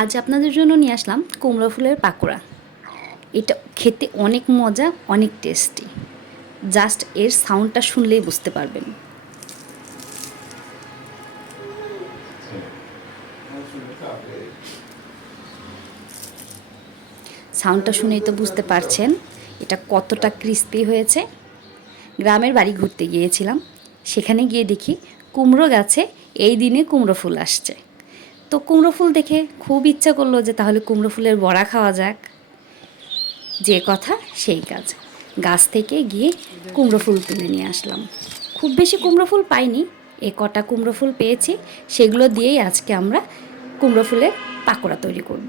আজ আপনাদের জন্য নিয়ে আসলাম কুমড়ো ফুলের পাকোড়া। এটা খেতে অনেক মজা, অনেক টেস্টি। জাস্ট এর সাউন্ডটা শুনলেই বুঝতে পারবেন। সাউন্ডটা শুনেই তো বুঝতে পারছেন এটা কতটা ক্রিস্পি হয়েছে। গ্রামের বাড়ি ঘুরতে গিয়েছিলাম। সেখানে গিয়ে দেখি কুমড়ো গাছে এই দিনে কুমড়ো ফুল আসছে। তো কুমড়ো ফুল দেখে খুব ইচ্ছা করল যে তাহলে কুমড়ো ফুলের বড়া খাওয়া যাক। যে কথা সেই কাজ। গাছ থেকে গিয়ে কুমড়ো ফুল তুলে নিয়ে আসলাম। খুব বেশি কুমড়ো ফুল পাইনি, এ কটা কুমড়ো ফুল পেয়েছি, সেগুলো দিয়েই আজকে আমরা কুমড়ো ফুলের পাকোড়া তৈরি করব।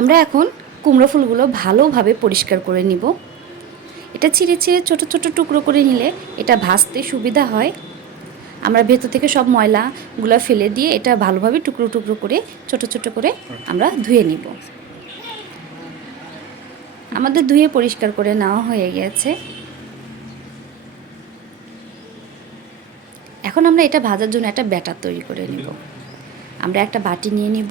আমরা এখন কুমড়ো ফুলগুলো ভালোভাবে পরিষ্কার করে নিব। এটা ছিঁড়ে ছিঁড়ে ছোটো ছোটো টুকরো করে নিলে এটা ভাজতে সুবিধা হয়। আমরা ভেতর থেকে সব ময়লাগুলো ফেলে দিয়ে এটা ভালোভাবে টুকরো টুকরো করে, ছোট ছোট করে আমরা ধুয়ে নিব। আমাদের ধুয়ে পরিষ্কার করে নেওয়া হয়ে গেছে। এখন আমরা এটা ভাজার জন্য একটা ব্যাটার তৈরি করে নিব। আমরা একটা বাটি নিয়ে নিব।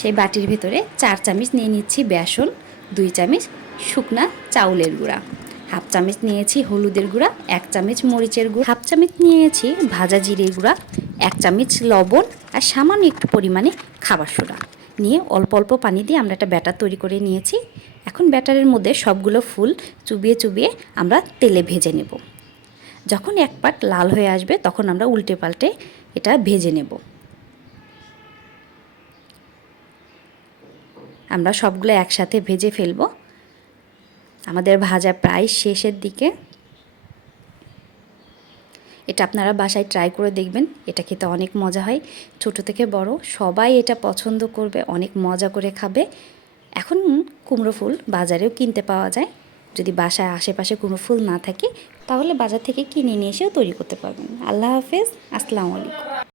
সেই বাটির ভিতরে চার চামচ নিয়ে নিচ্ছি বেসন, দুই চামচ শুকনা চাউলের গুঁড়া। হাফ চামচ নিয়েছি হলুদের গুঁড়া, এক চামচ মরিচের গুঁড়া, হাফ চামচ নিয়েছি ভাজা জিরের গুঁড়া, এক চামচ লবণ আর সামান্য একটু পরিমাণে খাবার সোডা। নিয়ে অল্প অল্প পানি দিয়ে আমরা একটা ব্যাটার তৈরি করে নিয়েছি। এখন ব্যাটারের মধ্যে সবগুলো ফুল চুবিয়ে চুবিয়ে আমরা তেলে ভেজে নেব। যখন এক পাট লাল হয়ে আসবে তখন আমরা উল্টে পাল্টে এটা ভেজে নেব। আমরা সবগুলো একসাথে ভেজে ফেলব। আমাদের ভাজা প্রায় শেষের দিকে। এটা আপনারা বাসায় ট্রাই করে দেখবেন, এটা খেতে অনেক মজা হয়। ছোট থেকে বড়, সবাই এটা পছন্দ করবে, অনেক মজা করে খাবে। এখন কুমড়ো ফুল বাজারেও কিনতে পাওয়া যায়। যদি বাসায় আশেপাশে কুমড়ো ফুল না থাকে, তাহলে বাজার থেকে কিনে নিয়ে এসেও তৈরি করতে পারবেন। আল্লাহ হাফেজ, আসসালামু আলাইকুম।